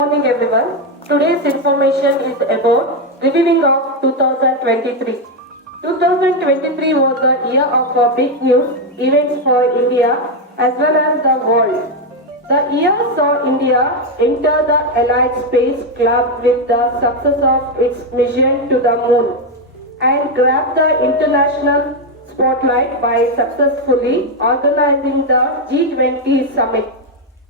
Morning everyone. Today's information is about reviewing of 2023. 2023 was the year of big news events for India as well as the world. The year saw India enter the Allied Space Club with the success of its mission to the moon and grab the international spotlight by successfully organizing the G20 summit.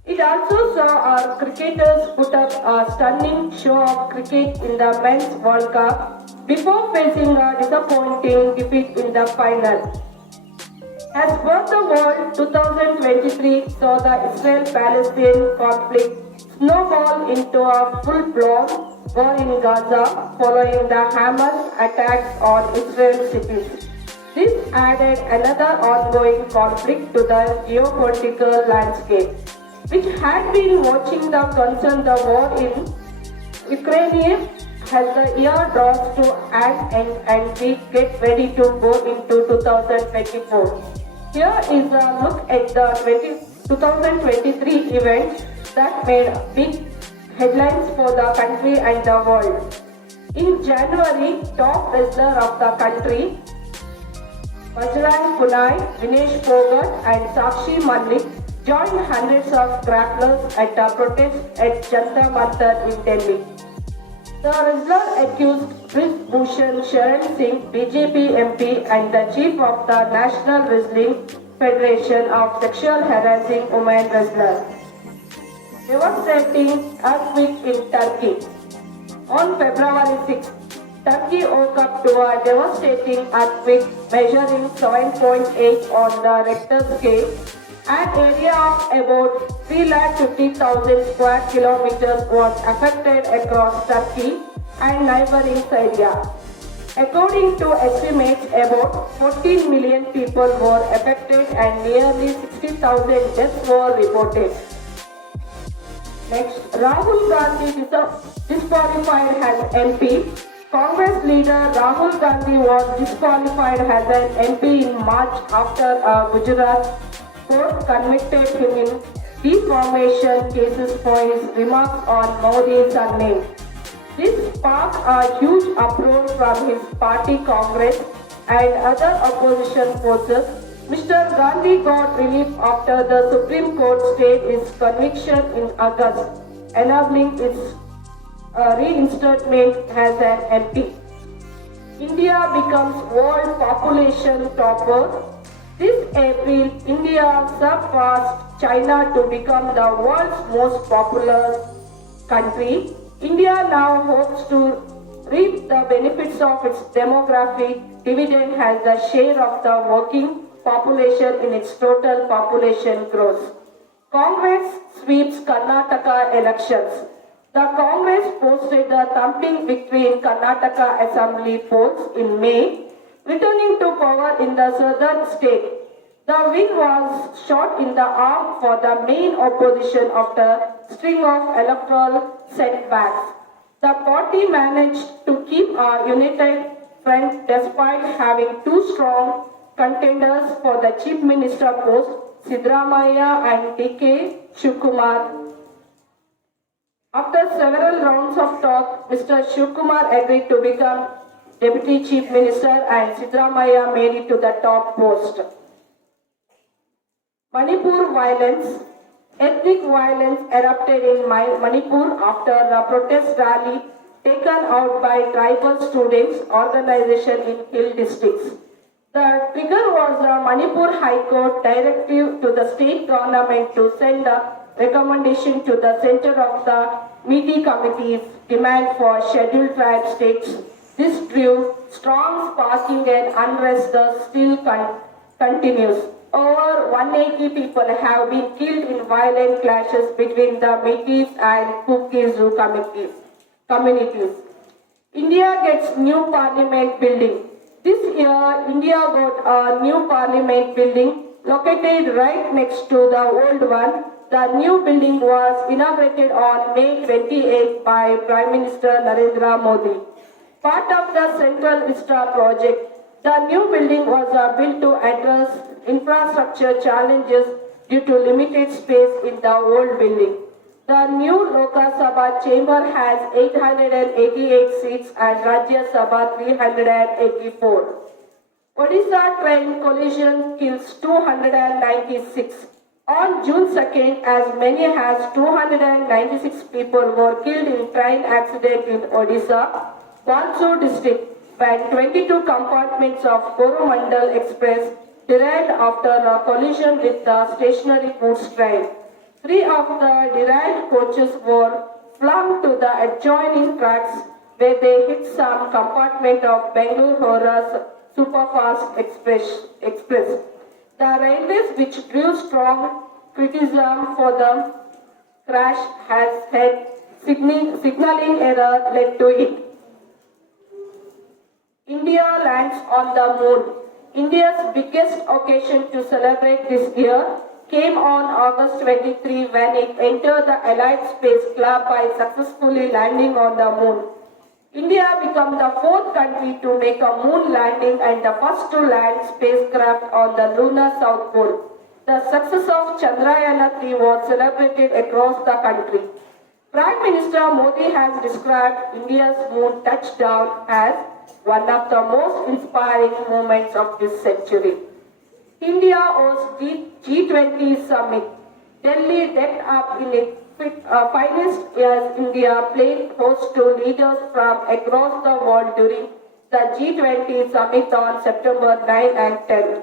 It also saw our cricketers put up a stunning show of cricket in the Men's World Cup before facing a disappointing defeat in the final. As per the world, 2023 saw the Israel-Palestine conflict snowball into a full-blown war in Gaza following the Hamas attacks on Israel cities. This added another ongoing conflict to the geopolitical landscape, which had been watching the concern the war in Ukraine as the year draws to an end and we get ready to go into 2024. Here is a look at the 2023 events that made big headlines for the country and the world. In January, top wrestler of the country, Bajrang Punai, Vinesh Phogat and Sakshi Malik joined hundreds of grapplers at a protest at Jantar Mantar in Delhi. The wrestler accused Brij Bhushan Sharan Singh, BJP MP and the chief of the National Wrestling Federation of sexual harassing women wrestlers. Devastating earthquake in Turkey. On February 6, Turkey woke up to a devastating earthquake measuring 7.8 on the Richter scale. An area of about 350,000 square kilometers was affected across Turkey and neighboring Syria. According to estimates, about 14 million people were affected and nearly 60,000 deaths were reported. Next, Rahul Gandhi disqualified as MP. Congress leader Rahul Gandhi was disqualified as an MP in March after a Gujarat court convicted him in defamation cases for his remarks on Modi's surname. This sparked a huge uproar from his party Congress and other opposition forces. Mr. Gandhi got relief after the Supreme Court stayed his conviction in August, enabling his reinstatement as an MP. India becomes world population topper. This April, India surpassed China to become the world's most popular country. India now hopes to reap the benefits of its demographic dividend as the share of the working population in its total population grows. Congress sweeps Karnataka elections. The Congress posted a thumping victory in Karnataka Assembly polls in May, returning to power in the southern state. The win was shot in the arm for the main opposition after a string of electoral setbacks. The party managed to keep a united front despite having two strong contenders for the chief minister post, Siddaramaiah and D.K. Shivkumar. After several rounds of talk, Mr. Shivkumar agreed to become Deputy Chief Minister and Siddaramaiah made it to the top post. Manipur violence. Ethnic violence erupted in Manipur after a protest rally taken out by tribal students organization in hill districts. The trigger was the Manipur High Court directive to the state government to send a recommendation to the center of the Meeting Committee's demand for scheduled tribe states. This drew strong sparking and unrest still continues. Over 180 people have been killed in violent clashes between the Metis and Kuki-Zu communities. India gets new parliament building. This year, India got a new parliament building located right next to the old one. The new building was inaugurated on May 28 by Prime Minister Narendra Modi. Part of the Central Vista project, the new building was built to address infrastructure challenges due to limited space in the old building. The new Lok Sabha chamber has 888 seats and Rajya Sabha 384. Odisha train collision kills 296. On June 2nd, as many as 296 people were killed in train accident in Odisha, Balsur district, when 22 compartments of Coromandel Express derailed after a collision with the stationary goods train. Three of the derailed coaches were flung to the adjoining tracks where they hit some compartment of Bengaluru Superfast Express. The railways, which drew strong criticism for the crash, has had signaling error led to it. India lands on the moon. India's biggest occasion to celebrate this year came on August 23 when it entered the Allied Space Club by successfully landing on the moon. India became the fourth country to make a moon landing and the first to land spacecraft on the lunar south pole. The success of Chandrayaan-3 was celebrated across the country. Prime Minister Modi has described India's moon touchdown as one of the most inspiring moments of this century. India hosts G20 summit. Delhi decked up in its finest as India played host to leaders from across the world during the G20 summit on September 9 and 10.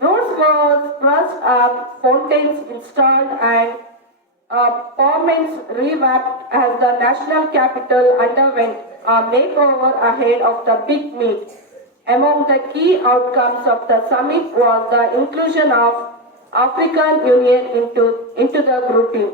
Roads were spruced up, fountains installed, and pavements revamped as the national capital underwent a makeover ahead of the big meet. Among the key outcomes of the summit was the inclusion of African Union into the grouping.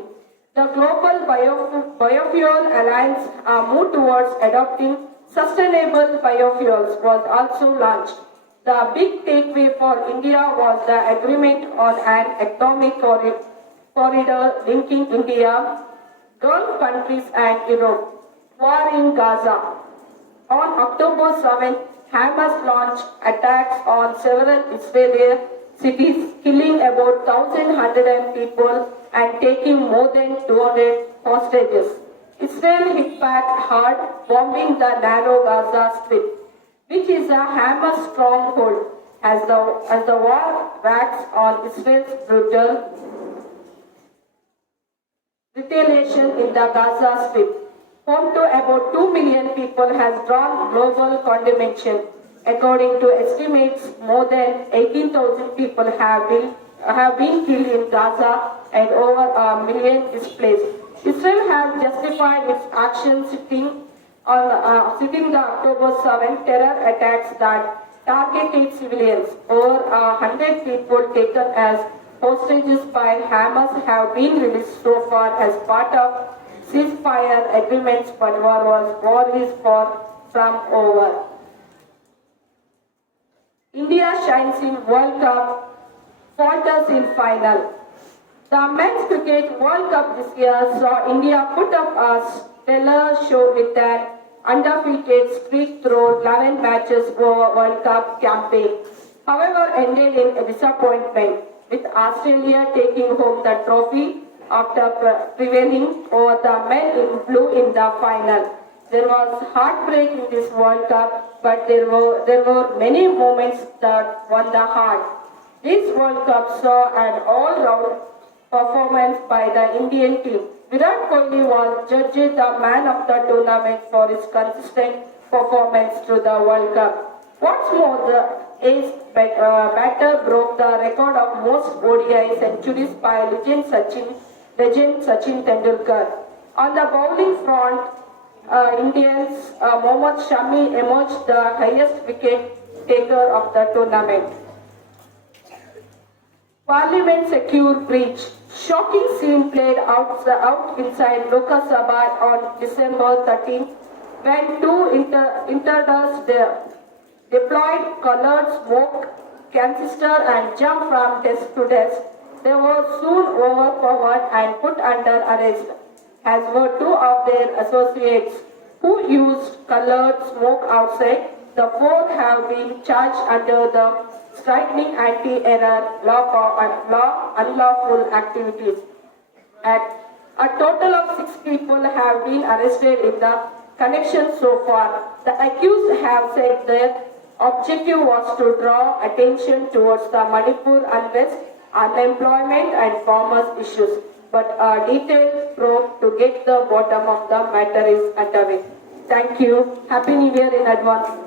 The Global Biofuel Alliance moved towards adopting sustainable biofuels was also launched. The big takeaway for India was the agreement on an economic corridor linking India, Gulf countries and Europe. War in Gaza. On October 7, Hamas launched attacks on several Israeli cities, killing about 1,100 people and taking more than 200 hostages. Israel hit back hard, bombing the narrow Gaza Strip, which is a Hamas stronghold, as the war rags on Israel's brutal retaliation in the Gaza Strip. Home to about 2 million people has drawn global condemnation. According to estimates, more than 18,000 people have been killed in Gaza and over a million displaced. Israel has justified its actions citing the October 7 terror attacks that targeted civilians. Over 100 people taken as hostages by Hamas have been released so far as part of ceasefire agreements, but war is far from over. India shines in World Cup, falters in final. The Men's Cricket World Cup this year saw India put up a stellar show with an undefeated streak through 11 matches over World Cup campaign. However, ended in a disappointment, with Australia taking home the trophy after prevailing over the men in blue in the final. There was heartbreak in this World Cup, but there were many moments that won the heart. This World Cup saw an all-round performance by the Indian team. Virat Kohli was judged the man of the tournament for his consistent performance through the World Cup. What's more, the ace batter broke the record of most ODI centuries by legend Sachin Tendulkar. On the bowling front, Indians Mohammad Shami emerged the highest wicket taker of the tournament. Parliament secure breach. Shocking scene played out inside Lok Sabha on December 13 when two intruders deployed colored smoke canister and jumped from desk to desk. They were soon overpowered and put under arrest, as were two of their associates who used colored smoke outside. The four have been charged under the Striking Anti-Error Law for Unlawful Activities Act A total of 6 people have been arrested in the connection so far. The accused have said their objective was to draw attention towards the Manipur unrest, unemployment and farmers issues. But a detailed probe to get the bottom of the matter is underway. Thank you. Happy New Year in advance.